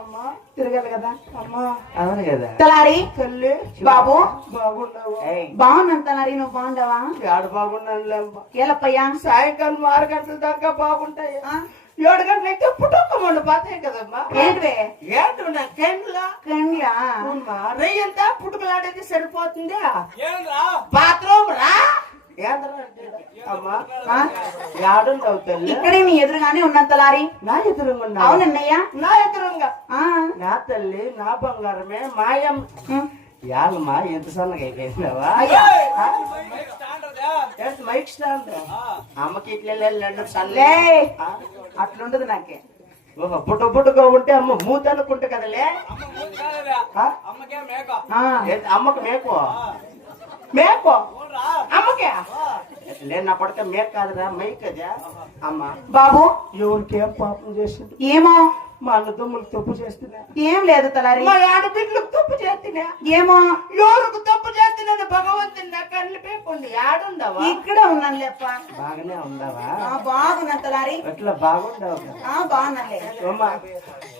అమ్మా తిరగాలి కదా అమ్మా అవును కదా తలారి తల్లి బాబు బాగున్నావు బాగున్నాను తలారి నువ్వు బాగుండవా ఏడు బాగున్నానులే అమ్మా ఏలప్పయ్యా సాయంకాలం 6 గంటల దాకా బాగుంటాయి 7 గంటలైతే పుట్టుకోమని పోతాయి కదమ్మా ఏంటివే ఏంటి నా కండ్లా కండ్లా రయ్యంతా పుట్టుకలాడేది సరిపోతుంది బాత్రూమ్ రా అమ్మా ఏడుంటావు తల్లి ఇక్కడే నీ ఎదురుగానే ఉన్నాను తలారి నా ఎదురుగా అవునన్నయ్యా నా ఎదురుగా నా తల్లి నా బంగారమే మాయం యాలమ్మా ఎంత సన్నగా అయిపోయిందావా మైక్ స్టాండ్ అమ్మకి ఇట్లా సల్లే అట్లుంటది నాకే ఓహో పుట్టుగా ఉంటే అమ్మ మూత అనుకుంటా కదలే అమ్మకి మేకో మేకో అమ్మకే లే నా పడక మేక కాదురా మైక్ కదా అమ్మ బాబు ఎవరికేం పాపం చేసింది ఏమో మా అన్నదమ్ములకు తప్పు చేస్తున్నా ఏం లేదు తలారి మా ఆడబిడ్డలకు తప్పు చేస్తున్నా ఏమో ఎవరికి తప్పు చేస్తున్నాను భగవంతుని నా కళ్ళు పేకుండి ఆడుండవా ఇక్కడ ఉన్నాను లేప్ప బాగానే ఉండవా బాగున్నా తలారి ఎట్లా బాగుండవు బాగున్నాలే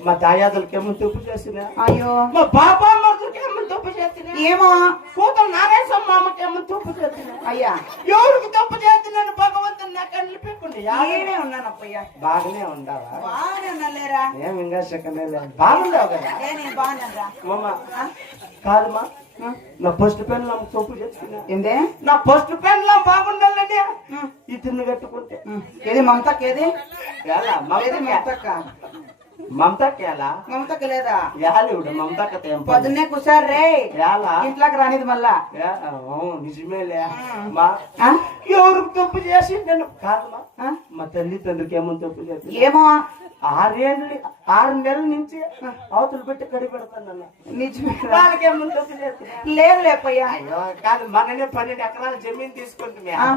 మా దాయాదులకేమో తప్పు చేస్తున్నా అయ్యో మా బాబామ్మకేమో తప్పు చేస్తున్నా ఏమో కూతురు నాగేశమ్మ అమ్మకేమో తప్పు చేస్తున్నా అయ్యా ఎవరికి తప్పు చేస్తున్నాను భగవంతుని నా కళ్ళు పేకుండి ఏమే ఉన్నాను అప్పయ్యా బాగానే ఉండవా బాగానే ఉన్నాలేరా ఏం ఇంకా సెకండ్ బాగుండవు కదా నేను బాగున్నారా మమ్మ కాదమ్మా నా ఫస్ట్ పెన్ తప్పు చేస్తున్నా ఏందే నా ఫస్ట్ పెన్ బాగుండాలండి ఇతన్ని కట్టుకుంటే ఏది మమతకేది ఎలా మమతక్క మమతకి ఎలా మమతక్క లేదా యాలివుడు మమతకత ఏం పొద్దున్నే కుసారు రే ఎలా ఇంట్లోకి రానిది మళ్ళా నిజమేలే మా ఎవరికి తప్పు చేసి నేను కాదమ్మా మా తల్లి తండ్రికి ఏమో తప్పు చేసి ఏమో 6 నెలల నుంచి అవతలు పెట్టి కడి పెడతాను నిజమే వాళ్ళకేమో తప్పు చేసి లేదు లేపయ్యా అయ్యో కాదు మననే 12 ఎకరాల జమీన్ తీసుకుంటున్నా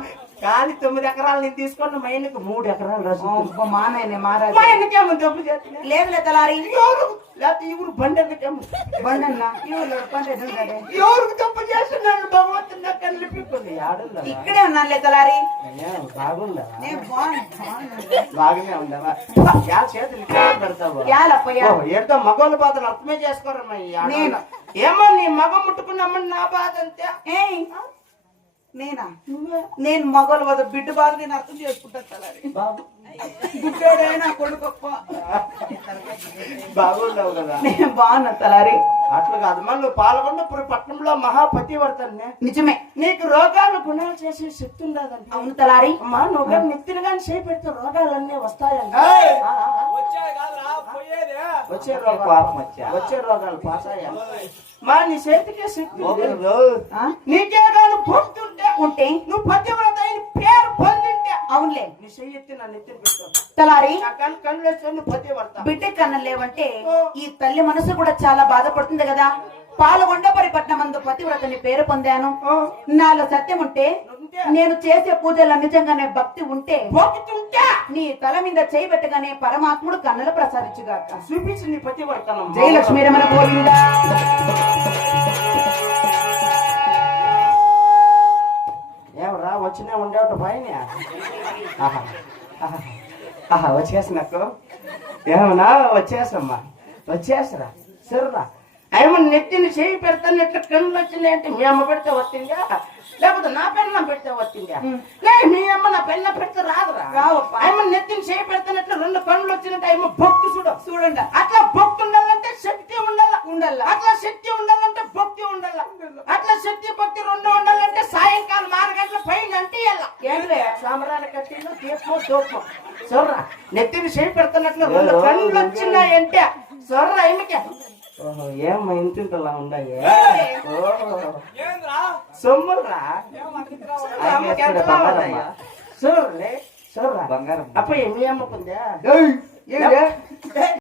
కానీ 9 ఎకరాలు నేను తీసుకున్న మా ఆయనకు 3 ఎకరాలు రాసు మానయ్య మారా మా ఆయనకేమో తప్పు చేస్తున్నా లేదు తలారి లేకపోతే ఇవురు బండి ఎందుకేమో బండన్నా ఇవ్వలేదు బండి ఎవరికి తప్పు చేస్తున్నాను భగవంతుని నా కళ్ళు పీక్కుంది ఆడుందా ఇక్కడే ఉన్నానులే తలారి బాగుందా నేను బాగున్నా బాగానే ఉండవా చేతులు పెడతావు యాలప్పయ్యా ఏదో మగవాళ్ళ బాధలు అర్థమే చేసుకోరమ్మా నేను ఏమో నీ మగ ముట్టుకున్నామని నా బాధ అంతే ఏయ్ నేనా నేను మగవాళ్ళ బాధ బిడ్డ బాధ నేను అర్థం చేసుకుంటా తలారి బాబు గుడ్డోడైనా కొడుకొప్ప బాగుండవు కదా నేను బాగున్నా తలారి అట్లా కాదు మన నువ్వు పాల్గొన్నప్పుడు పట్టణంలో మహాపతివర్తనే నిజమే నీకు రోగాలు గుణాలు చేసే శక్తి ఉండదండి అవును తలారి అమ్మా నువ్వు కానీ నెత్తిన కానీ చేపెడితే రోగాలన్నీ వస్తాయండి వచ్చే రోగాలు వచ్చే రోగాలు పాసాయా మా నీ చేతికే శక్తి నీకే కానీ పొందుంటే ఉంటే నువ్వు పతివ్రత అయిన పేరు పొందింటే అవునులే నీ చెయ్యి నా నెత్తిని పెట్టు తలారి నా కళ్ళు వేస్తే నువ్వు పతివ్రత బిడ్డ కన్న లేవంటే ఈ తల్లి మనసు కూడా చాలా బాధపడుతుంది కదా పాలగొండపరి పట్నమందు పతివ్రతని పేరు పొందాను నాలో సత్యం ఉంటే నేను చేసే పూజల నిజంగానే భక్తి ఉంటే నీ తల మీద చేయి పెట్టగానే పరమాత్ముడు కన్నులు ప్రసాదించుగాక చూపించి నీ పతివ్రతనం జయలక్ష్మి రమణ గోవింద ఏమరా వచ్చినా ఉండేట పైన వచ్చేసినకు ఏమన్నా వచ్చేసమ్మా వచ్చేసరా సరేరా ఏమన్నా నెత్తిని చేయి పెడతాను ఎట్లా కళ్ళు వచ్చినాయంటే మీ అమ్మ పెడితే వచ్చిందా లేకపోతే నా పెళ్ళం పెడితే వచ్చిందా లే మీ అమ్మ నా పెళ్ళం పెడితే రాదురా ఏమన్నా నెత్తిని చేయి పెడతాను ఎట్లా 2 కళ్ళు వచ్చినట్టు ఏమో భక్తి చూడండి అట్లా భక్తి ఉండాలంటే శక్తి ఉండాల అట్లా శక్తి ఉండాలంటే భక్తి ఉండాల అట్లా శక్తి భక్తి 2 ఉండాలంటే సాయంకాలం 6 గంటల పైన అంటే ఏంటంటే సామరాల కట్టిలో దీపం దూపం చూడరా నెత్తిని చేయి పెడతానట్లు 2 కళ్ళు వచ్చినాయంటే చూడరా ఏమికే ఏమ్మా ఇంటింటలా ఉన్నాయి సొమ్ములరా చూడలే చూడరా బంగారం అప్ప ఏమి అమ్ముకుందా